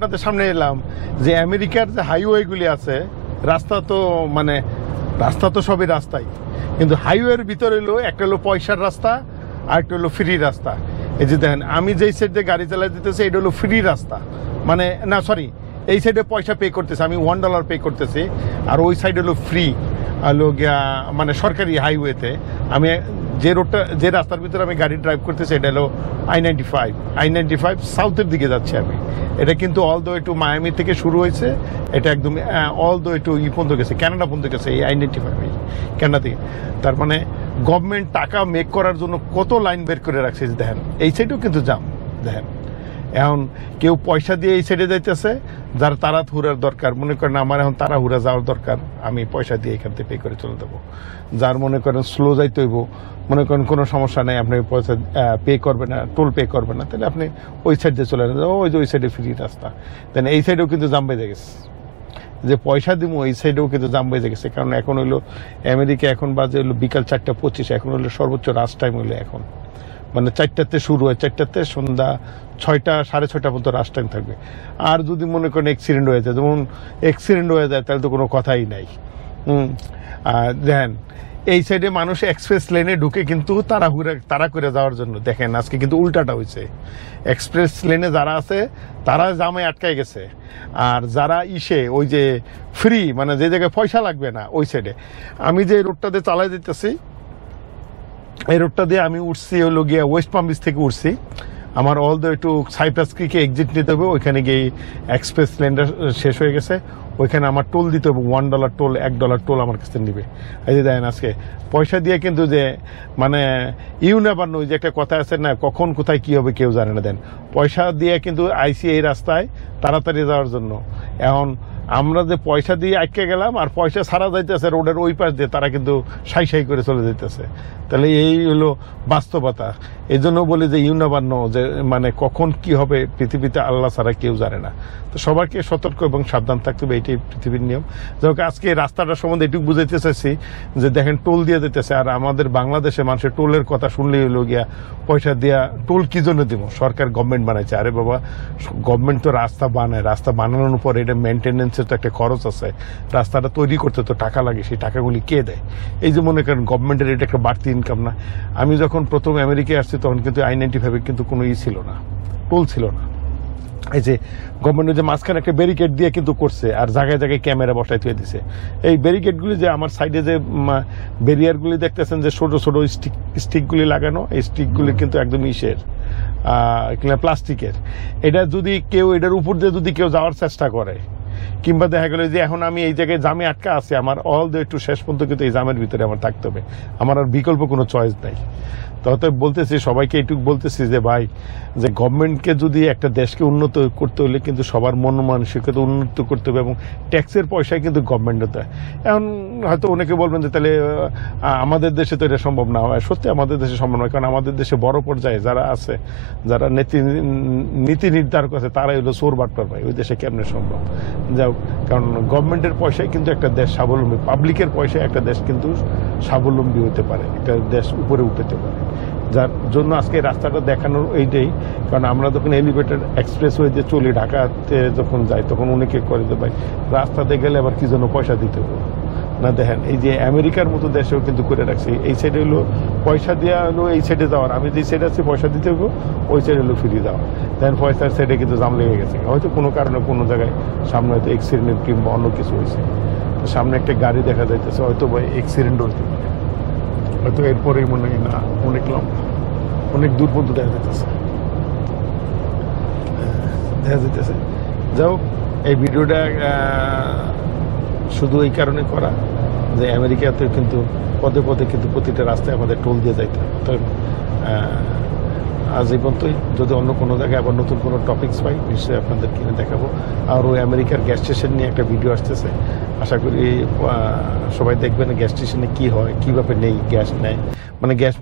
আপনাদের সামনে এলাম যে আমেরিকার যে হাইওয়েগুলি আছে, রাস্তা তো রাস্তা তো সবই রাস্তাই, কিন্তু হাইওয়ের ভিতরে হলো একটা হলো পয়সার রাস্তা আর একটা হলো ফ্রি রাস্তা। এই যে দেখেন আমি যেই সাইডে গাড়ি চালাই দিতেছি এটা হলো ফ্রি রাস্তা, না সরি, এই সাইডে পয়সা পে করতেছি আমি, $1 পে করতেছি, আর ওই সাইড হলো ফ্রি হলো গিয়া সরকারি হাইওয়েতে। আমি যে রাস্তার ভিতরে আমি গাড়ি ড্রাইভ করতেছি এটা হলো I-95 সাউথের দিকে যাচ্ছি আমি। এটা কিন্তু all the way to Miami থেকে শুরু হয়েছে, এটা একদম অল দ্য ওয়ে টু পর্যন্ত গেছে, কানাডা পর্যন্ত গেছে এই I-95 কানাডা থেকে। তার গভর্নমেন্ট টাকা মেক করার জন্য কত লাইন বের করে রাখছে দেখেন। এই সাইডেও কিন্তু জাম দেখেন। এখন কেউ পয়সা দিয়ে এই সাইডে যাইতেছে, যার তাড়াহুড়ার দরকার, মনে করেন আমার এখন তাড়াহুড়া যাওয়ার দরকার, আমি পয়সা দিয়ে এখান থেকে পে করে চলে দেবো। যার মনে করেন স্লো যাইতে হইব, মনে করেন কোনো সমস্যা নেই, আপনি পয়সা পে করবেন না, টোল পে করবেন না, তাহলে আপনি ওই সাইড দিয়ে চলে যাবেন, ওই যে ওই সাইডে ফ্রি রাস্তা। দেন এই সাইডেও কিন্তু জাম বেজে গেছে, যে পয়সা দিব এই সাইডেও কিন্তু জাম বেজে গেছে। কারণ এখন হইলো আমেরিকা এখন বাজে হলো বিকাল 4:25, এখন হলো সর্বোচ্চ রাশ টাইম হইলো এখন 4টাতে শুরু হয়, 4টাতে সন্ধ্যা 6টা 6:30 পর্যন্ত রাশ টাইম থাকবে। আর যদি মনে করেন অ্যাক্সিডেন্ট হয়ে যায়, যেমন অ্যাক্সিডেন্ট হয়ে যায় তাহলে তো কোনো কথাই নাই। দেখেন এই সাইডে মানুষ এক্সপ্রেস লেনে ঢুকে কিন্তু তাড়া করে যাওয়ার জন্য, দেখেন আজকে কিন্তু উল্টাটা হয়েছে। এক্সপ্রেস লেনে যারা আছে তারা জামে আটকায় গেছে, আর যারা ওই যে ফ্রি যে জায়গায় পয়সা লাগবে না ওই সাইডে। আমি যে রোডটাতে চালাই দিতেছি, এই রোডটা দিয়ে আমি উঠছি হলো গিয়া ওয়েস্ট পাম বিচ থেকে উঠছি। আমার all the way to Cypress ক্রিকে এক্সিট নিতে হবে, ওইখানে গিয়ে এক্সপ্রেস লেনটা শেষ হয়ে গেছে, ওইখানে আমার টোল দিতে হবে, $1 টোল, $1 টোল আমার কাছে নিবে। এই যে দেখেন আজকে পয়সা দিয়ে কিন্তু যে ইউ নেভার নো, যে একটা কথা আছে না, কখন কোথায় কি হবে কেউ জানে না। দেন পয়সা দিয়ে কিন্তু আইসি এই রাস্তায় তাড়াতাড়ি যাওয়ার জন্য। এখন আমরা যে পয়সা দিয়ে আটকে গেলাম, আর পয়সা ছাড়া যাইতেছে রোডের ওই পাশ দিয়ে, তারা কিন্তু সাই করে চলে যেতেছে। তাহলে এই হলো বাস্তবতা। এই জন্য বলি যে ইউ নেভার নো, যে কখন কি হবে পৃথিবীতে আল্লাহ ছাড়া কেউ জানে না। তো সবাইকে সতর্ক এবং সাবধান থাকতে হবে, এইটাই পৃথিবীর নিয়ম। যাই হোক, আজকে রাস্তাটার সম্বন্ধে এটুকু বুঝাইতে চাইছি যে দেখেন টোল দিয়ে দিতেছে, আর আমাদের বাংলাদেশে মানুষের টোলের কথা শুনলেই হলো গিয়া পয়সা দিয়া টোল কি জন্য দিব, সরকার গভর্নমেন্ট বানাইছে। আরে বাবা, গভর্নমেন্ট তো রাস্তা বানায়, রাস্তা বানানোর পর এটা মেনটেন্যান্সের তো একটা খরচ আছে, রাস্তাটা তৈরি করতে তো টাকা লাগে, সেই টাকাগুলি কে দেয়? এই যে মনে করেন গভর্নমেন্টের এটা একটা বাড়তি ইনকাম না। আমি যখন প্রথম আমেরিকায় আসছি তখন কিন্তু I-95 কিন্তু কোনো ছিল না, টোল ছিল না। এই যে গভর্নমেন্ট যে মাঝখানে একটা ব্যারিকেড দিয়ে কিন্তু করছে, আর জায়গায় জায়গায় ক্যামেরা বসাই থুয়ে দিছে। এই ব্যারিকেডগুলি যে আমার সাইডে যে ব্যারিয়ারগুলি দেখতেছেন যে ছোট ছোট স্টিকগুলি লাগানো, এই স্টিকগুলি কিন্তু একদম প্লাস্টিকের। এটা যদি কেউ এটার উপর দিয়ে যদি কেউ যাওয়ার চেষ্টা করে, কিংবা দেখা গেল যে এখন আমি এই জায়গায় জামে আটকা আছি, আমার অল দ্য একটু শেষ পর্যন্ত কিন্তু এই জামের ভিতরে আমার থাকতে হবে, আমার আর বিকল্প কোনো চয়েস নাই। তো বলতেছি সবাইকে এইটুকু বলতেছি যে ভাই, যে গভর্নমেন্টকে যদি একটা দেশকে উন্নত করতে হলে কিন্তু সবার মন মানসিকতা উন্নত করতে হবে, এবং ট্যাক্সের পয়সায় কিন্তু গভর্নমেন্ট দেয়। এখন হয়তো অনেকে বলবেন যে তাহলে আমাদের দেশে তো এটা সম্ভব না হয়। সত্যি আমাদের দেশে সম্ভব নয়, কারণ আমাদের দেশে বড় পর্যায়ে যারা আছে, যারা নীতি নির্ধারক আছে, তারাই হলো চোর বাটপার ভাই। ওই দেশে কেমনে সম্ভব? যাও, কারণ গভর্নমেন্টের পয়সায় কিন্তু একটা দেশ স্বাবলম্বী, পাবলিকের পয়সায় একটা দেশ কিন্তু স্বাবলম্বী হতে পারে, একটা দেশ উপরে উঠতে পারে। যার জন্য আজকে রাস্তাটা দেখানোর এইটাই, কারণ আমরা যখন এলিভেটেড এক্সপ্রেস ওয়েতে চলি, ঢাকাতে যখন যাই, তখন অনেকে করে যে ভাই রাস্তাতে গেলে আবার কি জন্য পয়সা দিতে হবে না। দেখেন এই যে আমেরিকার মতো দেশেও কিন্তু করে রাখছি, এই সাইডে হলো পয়সা দেওয়া হলো এই সাইডে যাওয়ার, আমি যে সাইডে আছি পয়সা দিতে হবো, ওই সাইডে হলো ফ্রি যাওয়া। দেন পয়সার সাইডে কিন্তু জাম লেগে গেছে, হয়তো কোনো কারণে কোনো জায়গায় সামনে হয়তো অ্যাক্সিডেন্ট কিংবা অন্য কিছু হয়েছে, সামনে একটা গাড়ি দেখা যাইতেছে, হয়তো ভাই অ্যাক্সিডেন্ট হইতে পারে, হয়তো এরপরেই মনে হয় না, অনেক লম্বা, অনেক দূর পর্যন্ত দেখা যেতেছে। যাও, এই ভিডিওটা শুধু এই কারণে করা যে আমেরিকাতে কিন্তু পদে পদে কিন্তু প্রতিটা রাস্তায় আমাদের টোল দিয়ে যাইতে হবে। তো আজ এই পর্যন্তই। যদি অন্য কোনো জায়গায় আবার নতুন কোনো টপিকস পাই, নিশ্চয়ই আপনাদের কিনে দেখাবো। আর ওই আমেরিকার গ্যাস স্টেশন নিয়ে একটা ভিডিও আসতেছে, আশা করি সবাই দেখবেন গ্যাস স্টেশনে কি হয়, কীভাবে নেই গ্যাস নেয়, গ্যাস